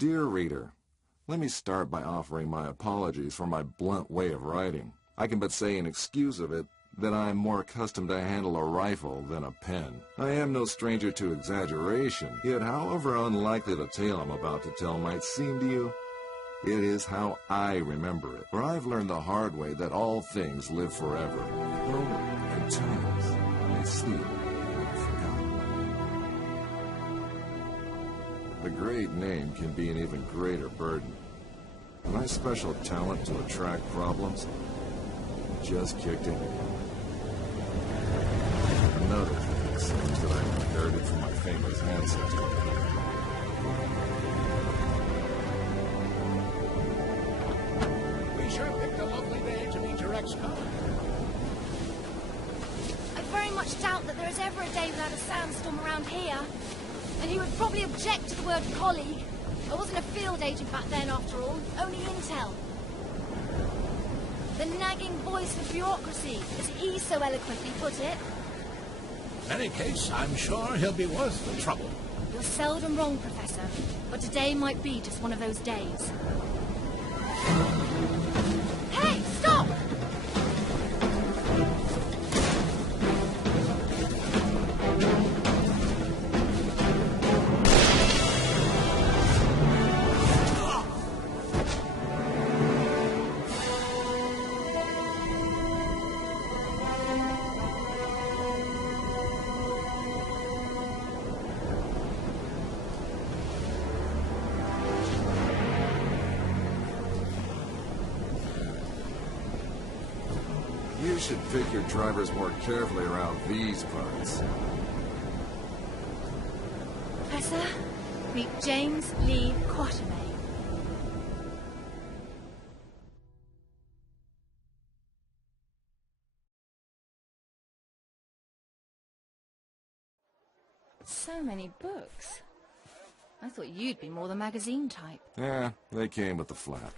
Dear reader, let me start by offering my apologies for my blunt way of writing. I can but say in excuse of it that I am more accustomed to handle a rifle than a pen. I am no stranger to exaggeration, yet however unlikely the tale I'm about to tell might seem to you, it is how I remember it. For I've learned the hard way that all things live forever, though at times they sleep forgotten. The great name can be an even greater burden. My special talent to attract problems just kicked in. Another thing seems that I inherited from my famous ancestor. We sure picked a lovely day to meet your ex-con. I very much doubt that there is ever a day without a sandstorm around here. And he would probably object to the word colleague. I wasn't a field agent back then, after all. Only intel. The nagging voice of bureaucracy, as he so eloquently put it. In any case, I'm sure he'll be worth the trouble. You're seldom wrong, Professor. But today might be just one of those days. Hey, stop! You should pick your drivers more carefully around these parts. Professor, meet James Lee Quatermain. So many books. I thought you'd be more the magazine type. Yeah, they came with the flap.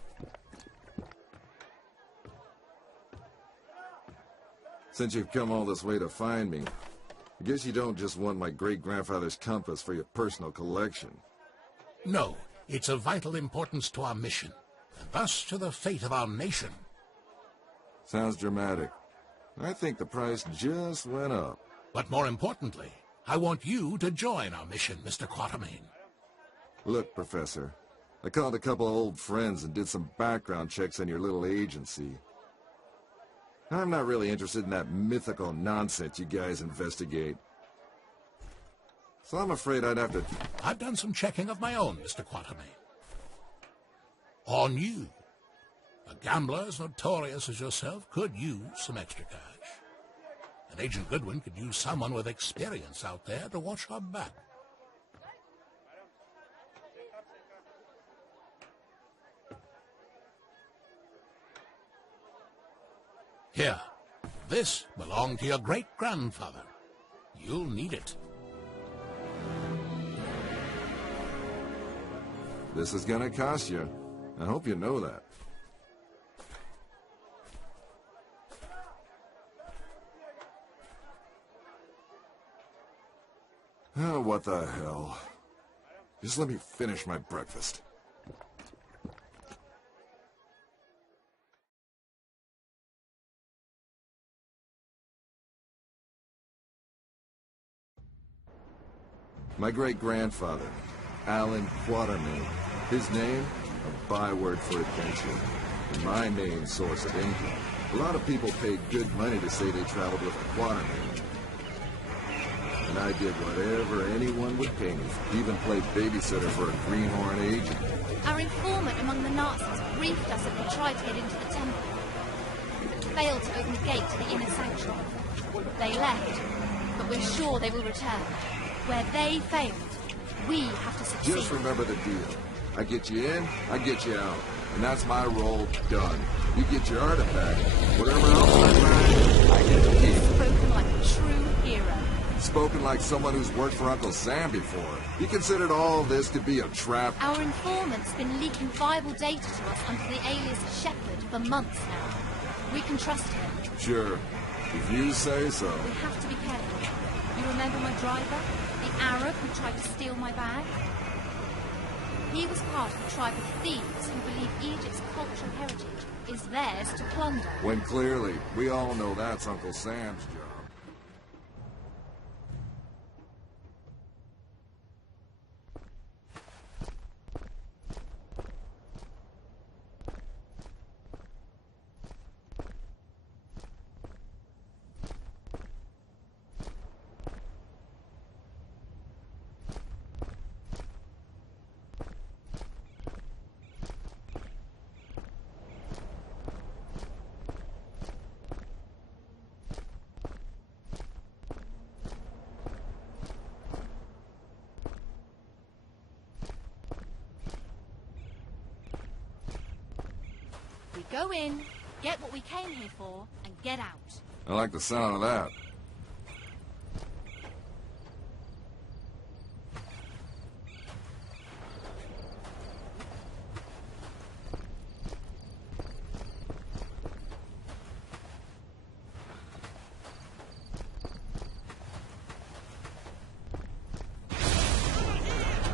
Since you've come all this way to find me, I guess you don't just want my great-grandfather's compass for your personal collection. No, it's of vital importance to our mission, and thus to the fate of our nation. Sounds dramatic. I think the price just went up. But more importantly, I want you to join our mission, Mr. Quatermain. Look, Professor, I called a couple of old friends and did some background checks on your little agency. I'm not really interested in that mythical nonsense you guys investigate. So I'm afraid I'd have to... I've done some checking of my own, Mr. Quatermain. On you. A gambler as notorious as yourself could use some extra cash. And Agent Goodwin could use someone with experience out there to watch her back. Here, this belonged to your great-grandfather. You'll need it. This is gonna cost you. I hope you know that. Oh, what the hell. Just let me finish my breakfast. My great-grandfather, Alan Quatermain. His name, a byword for adventure, and my main source of income. A lot of people paid good money to say they traveled with a Quatermain. And I did whatever anyone would pay me, even played babysitter for a greenhorn agent. Our informant among the Nazis briefed us that they tried to get into the temple. Failed to open the gate to the inner sanctuary. They left, but we're sure they will return. Where they failed, we have to succeed. Just remember the deal. I get you in, I get you out. And that's my role done. You get your artifact. Whatever else I find, I get to keep. Spoken like a true hero. Spoken like someone who's worked for Uncle Sam before. He considered all this to be a trap. Our informant's been leaking viable data to us under the alias Shepherd for months now. We can trust him. Sure. If you say so. We have to be careful. You remember my driver? The Arab who tried to steal my bag? He was part of a tribe of thieves who believe Egypt's cultural heritage is theirs to plunder. When clearly, we all know that's Uncle Sam's job. We go in, get what we came here for, and get out. I like the sound of that.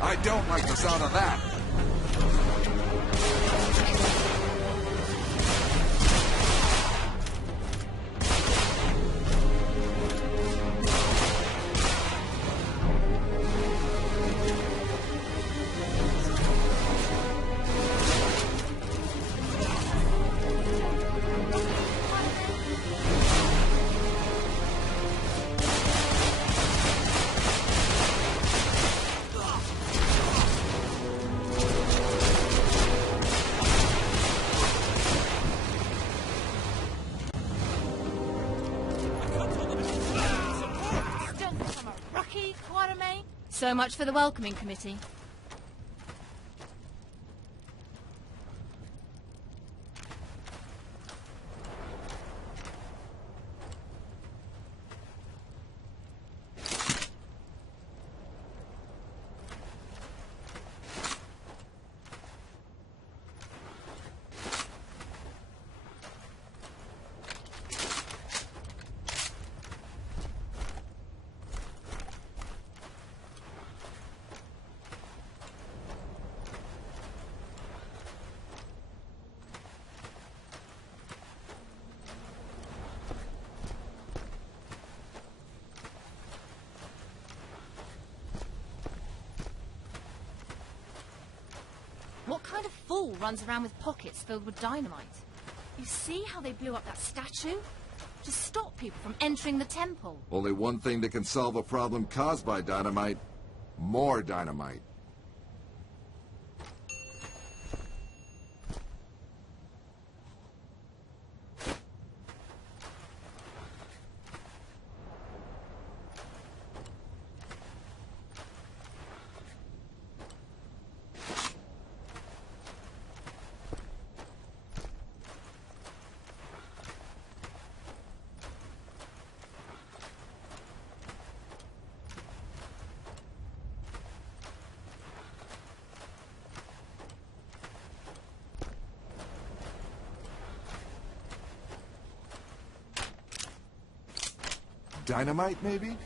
I don't like the sound of that. Quatermain? So much for the welcoming committee. What kind of fool runs around with pockets filled with dynamite? You see how they blew up that statue? To stop people from entering the temple. Only one thing that can solve a problem caused by dynamite. More dynamite. Dynamite, maybe?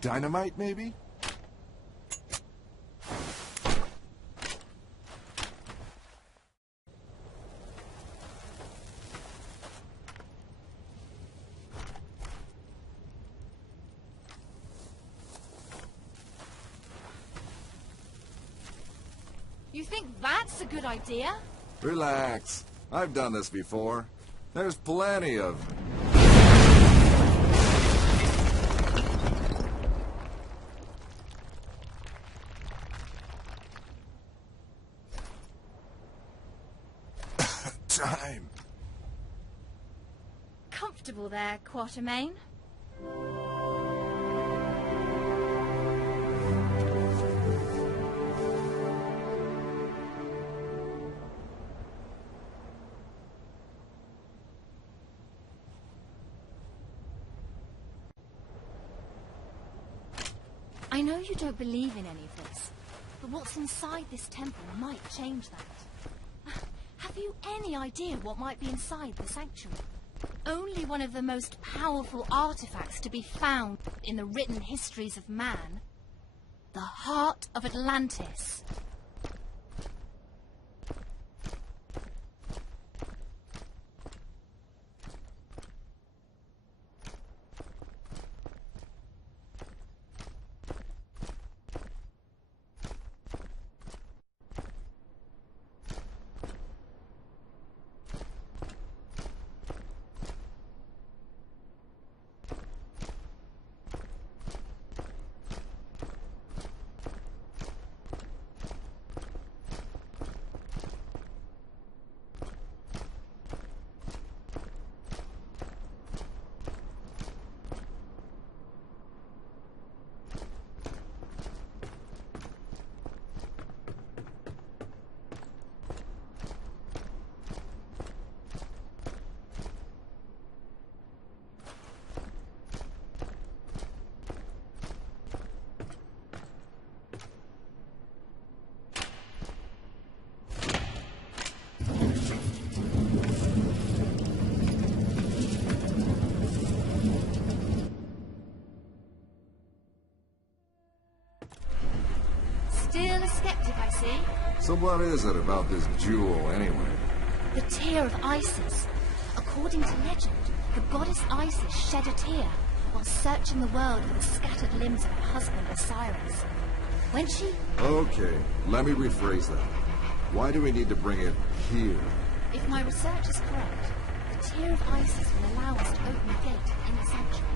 Dynamite, maybe? You think that's a good idea? Relax. I've done this before. There's plenty of... time. Come comfortable there, Quatermain. I know you don't believe in any of this, but what's inside this temple might change that. Have you any idea what might be inside the sanctuary? Only one of the most powerful artifacts to be found in the written histories of man. The heart of Atlantis. Still a skeptic, I see. So what is it about this jewel, anyway? The tear of Isis. According to legend, the goddess Isis shed a tear while searching the world for the scattered limbs of her husband Osiris. When she... Okay, let me rephrase that. Why do we need to bring it here? If my research is correct, the tear of Isis will allow us to open the gate in the sanctuary.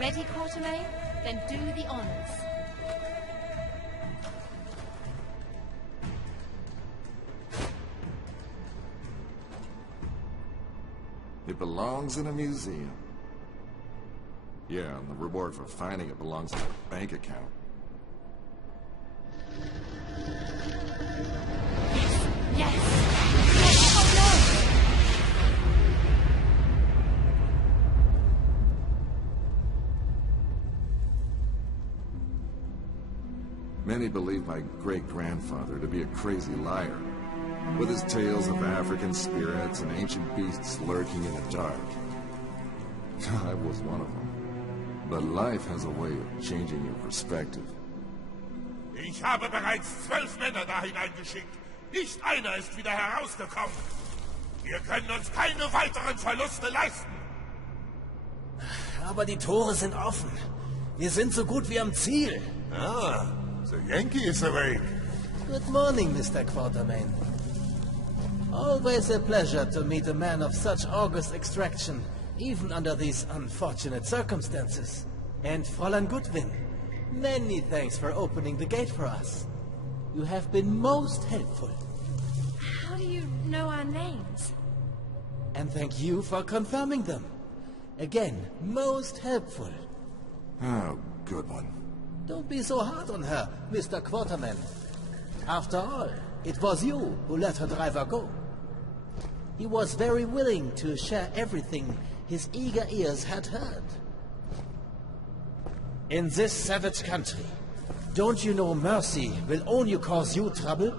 Ready, Quatermain? Then do the honors. It belongs in a museum. Yeah, and the reward for finding it belongs in a bank account. Yes! Oh no! Many believe my great-grandfather to be a crazy liar, with his tales of African spirits and ancient beasts lurking in the dark. I was one of them. But life has a way of changing your perspective. Ich habe bereits 12 Männer da hineingeschickt. Nicht einer ist wieder herausgekommen. Wir können uns keine weiteren Verluste leisten. Aber die Tore sind offen. Wir sind so gut wie am Ziel. Ah, the Yankee is awake. Good morning, Mr. Quatermain. Always a pleasure to meet a man of such august extraction, even under these unfortunate circumstances. And Fräulein Goodwin, many thanks for opening the gate for us. You have been most helpful. How do you know our names? And thank you for confirming them. Again, most helpful. Oh, Goodwin. Don't be so hard on her, Mr. Quatermain. After all, it was you who let her driver go. He was very willing to share everything his eager ears had heard. In this savage country, don't you know mercy will only cause you trouble?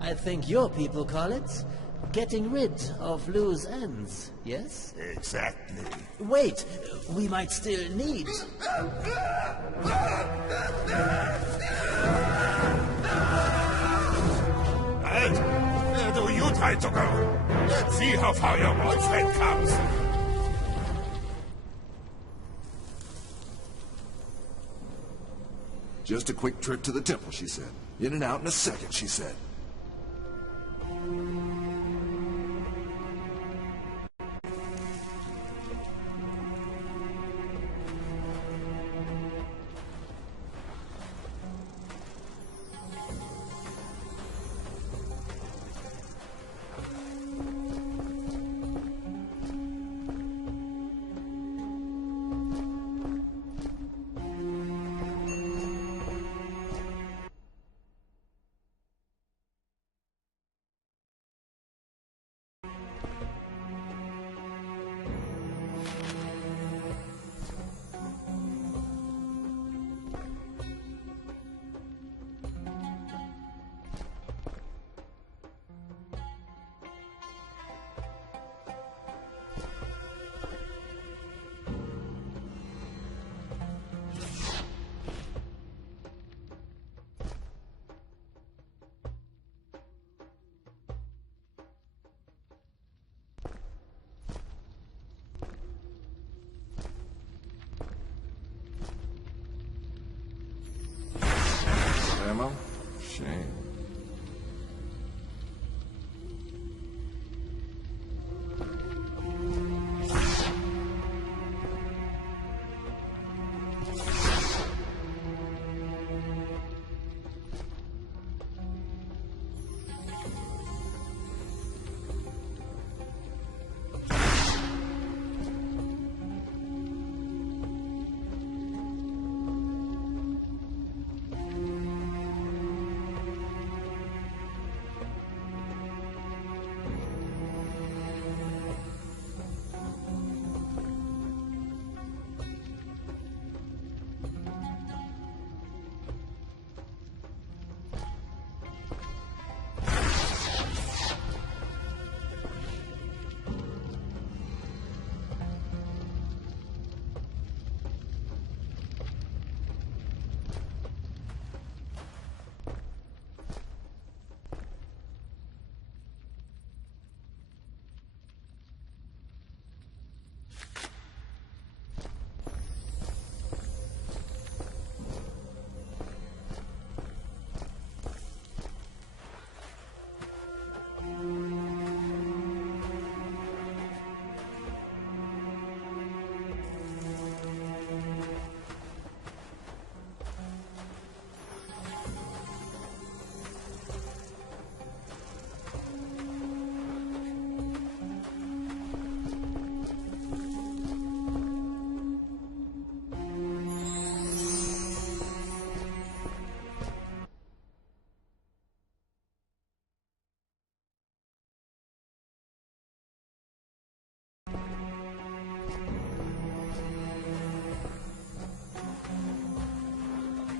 I think your people call it getting rid of loose ends, yes? Exactly. Wait, we might still need... Halt! Where do you try to go? Let's see how far your old friend comes. Just a quick trip to the temple, she said. In and out in a second, she said. Ammo? Shame.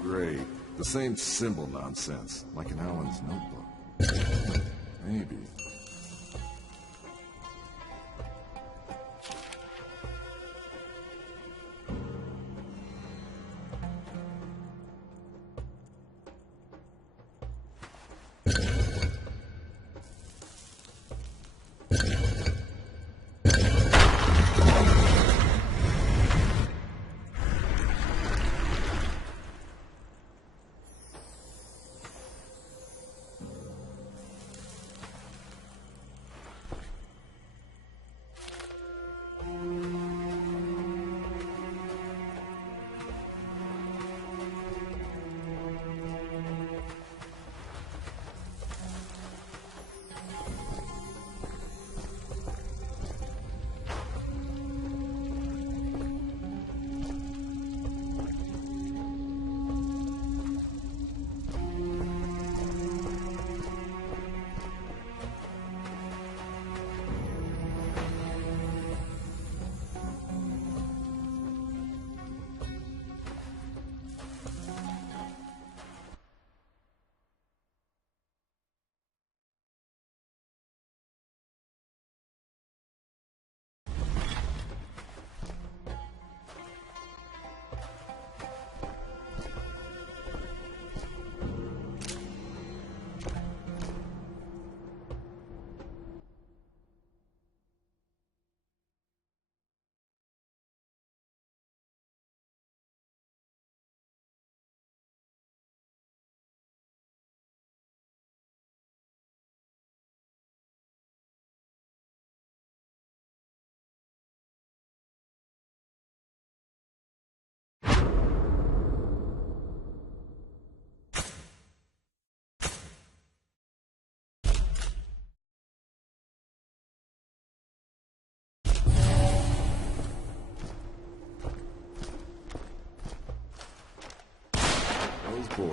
Great. The same symbol nonsense, like in Alan's notebook. Maybe.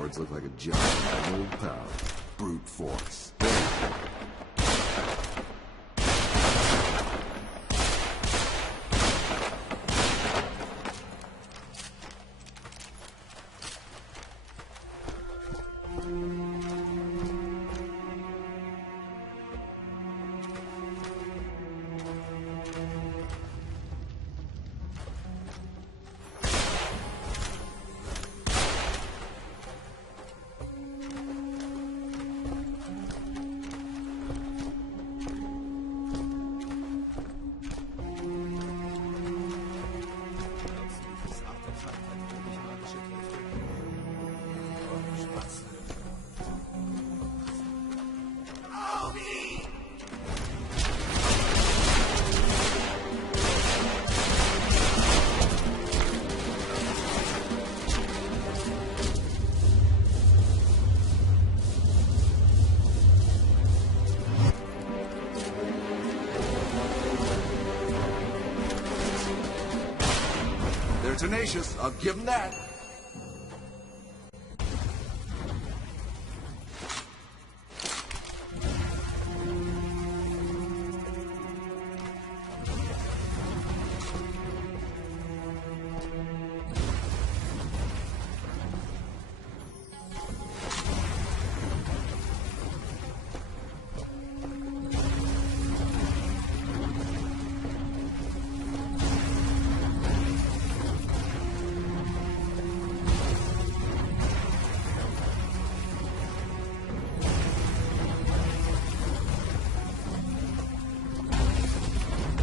warlords look like a giant old power. Brute force. There you go. Tenacious, I'll give them that.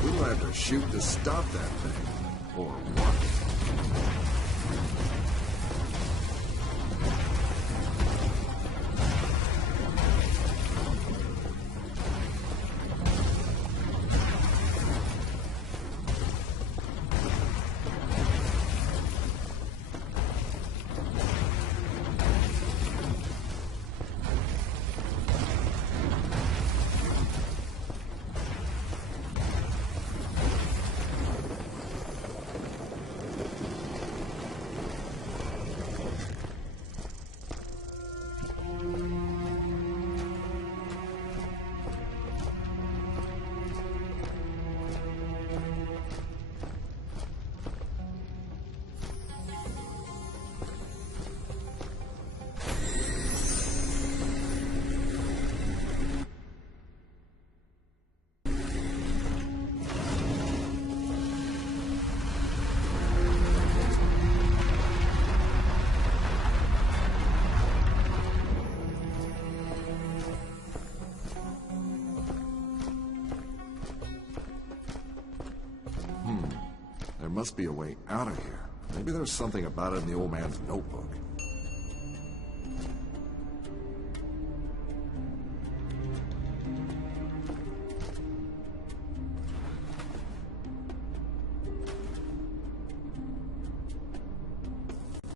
We'll have to shoot to stop that thing. Or what? There must be a way out of here. Maybe there's something about it in the old man's notebook.